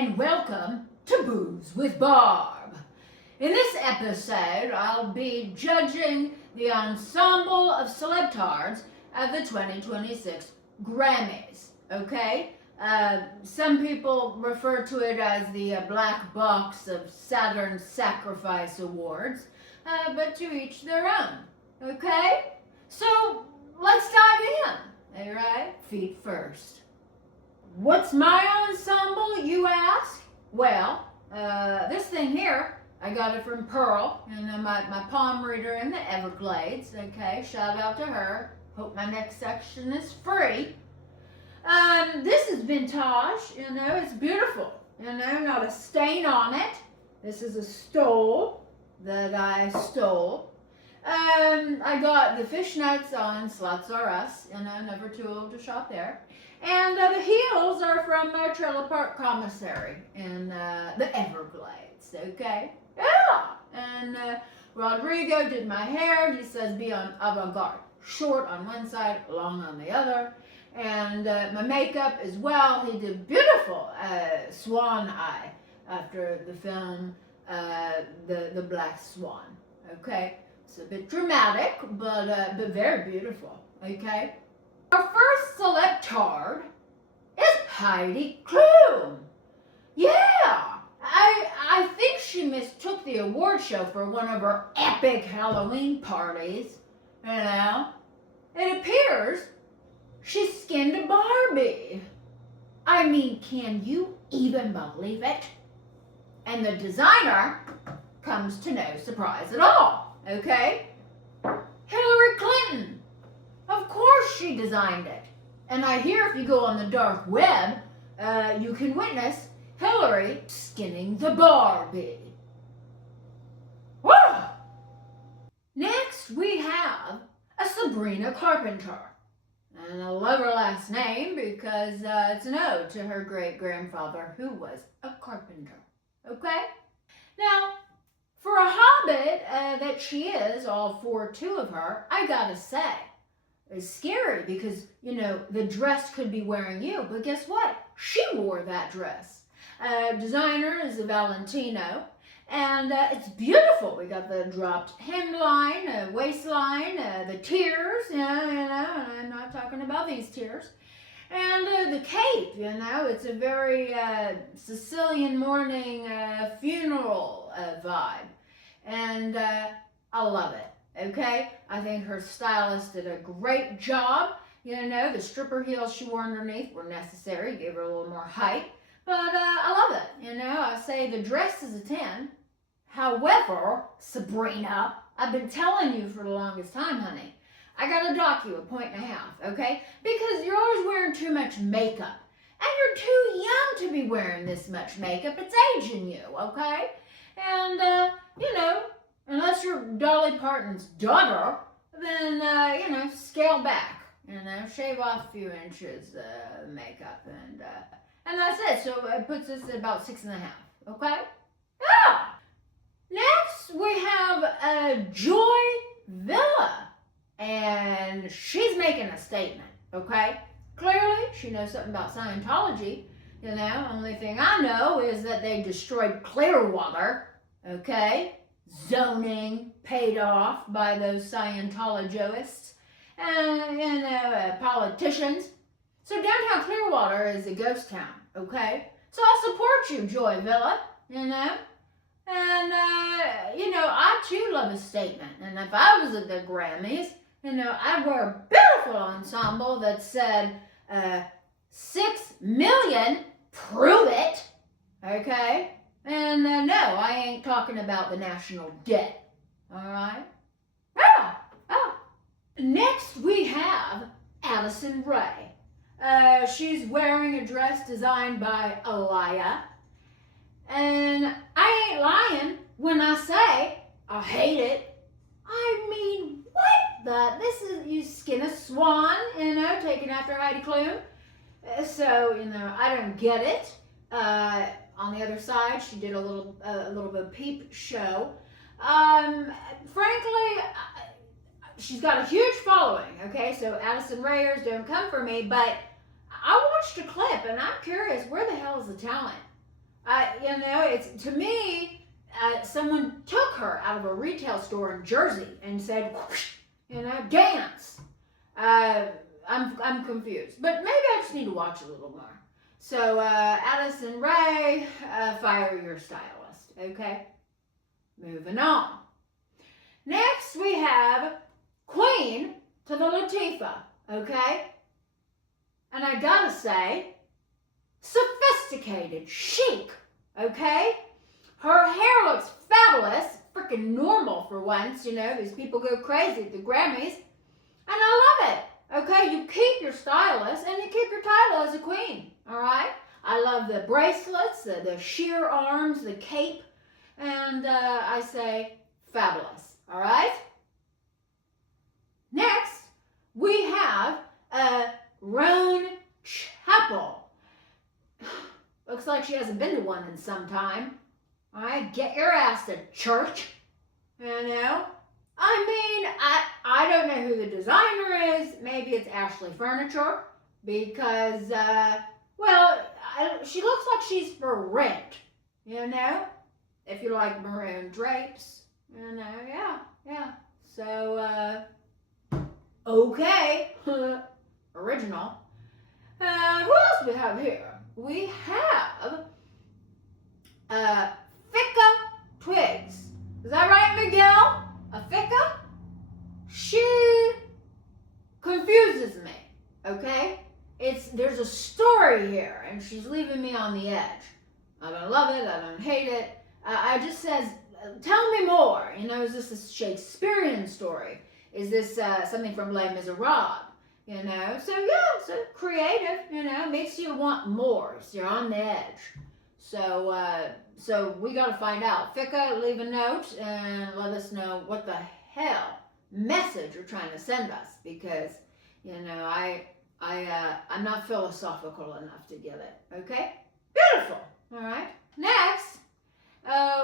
and welcome to Booze with Barb. In this episode, I'll be judging the ensemble of celebtards at the 2026 Grammys, okay? Some people refer to it as the black box of Saturn Sacrifice Awards, but to each their own, okay? So, let's dive in, all right? Feet first. What's my ensemble, you ask? Well, this thing here, I got it from Pearl, my palm reader in the Everglades, okay? Shout out to her. Hope my next section is free. This is vintage, it's beautiful, not a stain on it. This is a stole that I stole. I got the fishnets on Sluts R Us, never too old to shop there. And the heels are from Trailer Park Commissary in the Everglades, okay? Yeah! And Rodrigo did my hair. He says be on avant-garde. Short on one side, long on the other. And my makeup as well. He did beautiful swan eye after the film The Black Swan, okay? It's a bit dramatic, but very beautiful, okay? Our first celebtard is Heidi Klum. Yeah, I think she mistook the award show for one of her epic Halloween parties, It appears she skinned a Barbie. I mean, can you even believe it? And the designer comes to no surprise at all, okay? Hillary Clinton. Of course she designed it. And I hear if you go on the dark web, you can witness Hillary skinning the Barbie. Woo! Next we have a Sabrina Carpenter. And I love her last name because it's an ode to her great-grandfather who was a carpenter. Okay? Now, for a hobbit that she is, all 4'2" of her, I gotta say, it's scary because, the dress could be wearing you, but guess what? She wore that dress. Designer is a Valentino, and it's beautiful. We got the dropped hemline, waistline, the tears, and I'm not talking about these tears. And the cape, it's a very Sicilian morning funeral vibe. And I love it. Okay, I think her stylist did a great job. The stripper heels she wore underneath were necessary, gave her a little more height. But I love it, I say the dress is a 10. However, Sabrina, I've been telling you for the longest time, honey, I gotta dock you a 1.5, okay? Because you're always wearing too much makeup. And you're too young to be wearing this much makeup. It's aging you, okay? And, unless you're Dolly Parton's daughter, then, scale back. Shave off a few inches makeup. And that's it. So it puts us at about 6.5. Okay? Yeah! Next, we have Joy Villa. And she's making a statement. Okay? Clearly, she knows something about Scientology. Only thing I know is that they destroyed Clearwater. Okay? Zoning paid off by those Scientologists and, politicians. So downtown Clearwater is a ghost town, okay? So I support you, Joy Villa, And, I too love a statement. And if I was at the Grammys, I'd wear a beautiful ensemble that said, 6 million, prove it, okay? And no, I ain't talking about the national debt, all right? Next we have Addison Rae. She's wearing a dress designed by Alaya. And I ain't lying when I say I hate it. I mean, this is, you skin a swan, taken after Heidi Klum. So, I don't get it. On the other side, she did a little bit of peep show. Frankly, she's got a huge following, okay? So Addison Raeers don't come for me, but I watched a clip and I'm curious, where the hell is the talent? It's to me, someone took her out of a retail store in Jersey and said, whoosh, dance. I'm confused, but maybe I just need to watch a little more. So, Addison Rae, fire your stylist, okay? Moving on. Next, we have Queen to the Latifah, okay? And I gotta say, sophisticated, chic, okay? Her hair looks fabulous, freaking normal for once, these people go crazy at the Grammys, and I love it. Okay, you keep your stylist and you keep your title as a queen, all right? I love the bracelets, the sheer arms, the cape, and I say fabulous, all right? Next, we have Roan Chapel. Looks like she hasn't been to one in some time. All right, get your ass to church, I mean, I don't know who the designer is. Maybe it's Ashley Furniture because, she looks like she's for rent, if you like maroon drapes, yeah. So, okay, original. Who else do we have here? We have Ficka Twigs. Is that right, Miguel? Ficka? She confuses me, okay? There's a story here, and she's leaving me on the edge. I don't love it, I don't hate it. I just says, tell me more. Is this a Shakespearean story? Is this something from Les Miserables? So creative, makes you want more. So you're on the edge. So we got to find out. Ficka, leave a note and let us know what the hell message you're trying to send us, because I'm not philosophical enough to get it. Okay, beautiful. All right. Next,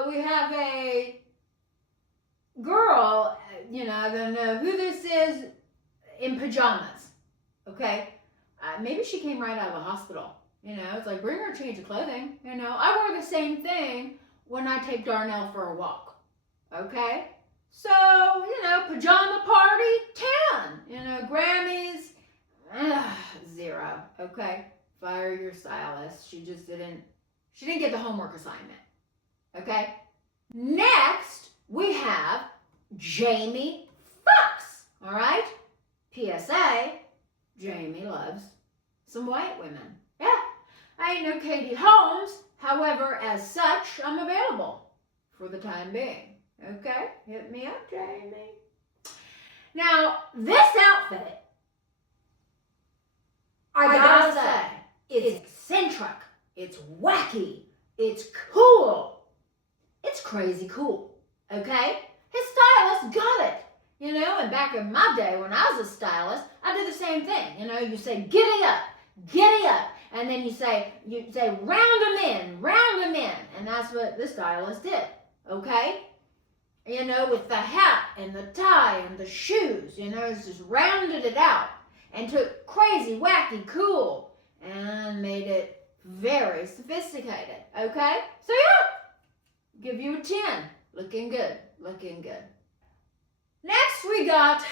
we have a girl. I don't know who this is in pajamas. Okay, maybe she came right out of the hospital. It's like, bring her a change of clothing. I wear the same thing when I take Darnell for a walk. Okay? So, pajama party, 10. Grammys, 0. Okay? Fire your stylist. She didn't get the homework assignment. Okay? Next, we have Jamie Foxx. All right? PSA, Jamie loves some white women. Yeah. I ain't no Katie Holmes. However, as such, I'm available for the time being. Okay? Hit me up, Jamie. Now, this outfit, I gotta say, it's eccentric. It's wacky. It's cool. It's crazy cool. Okay? His stylist got it. And back in my day when I was a stylist, I did the same thing. You say, giddy up. And then you say, round them in. And that's what the stylist did, okay? With the hat and the tie and the shoes, it's just rounded it out and took crazy, wacky, cool and made it very sophisticated, okay? So yeah, give you a 10. Looking good. Next we got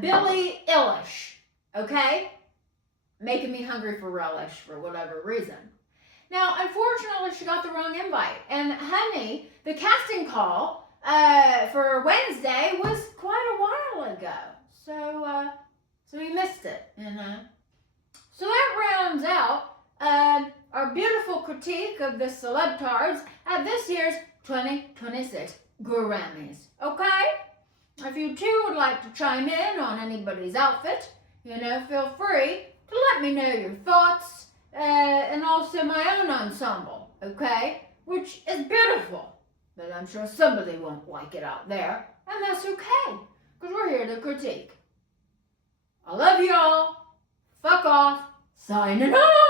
Billie Eilish, okay? Making me hungry for relish for whatever reason. Now, unfortunately, she got the wrong invite. And honey, the casting call for Wednesday was quite a while ago. So we missed it, So that rounds out our beautiful critique of the celebtards at this year's 2026 Grammys. Okay? If you too would like to chime in on anybody's outfit, feel free to let me know your thoughts, and also my own ensemble, okay? Which is beautiful, but I'm sure somebody won't like it out there, and that's okay, because we're here to critique. I love y'all. Fuck off. Signing off.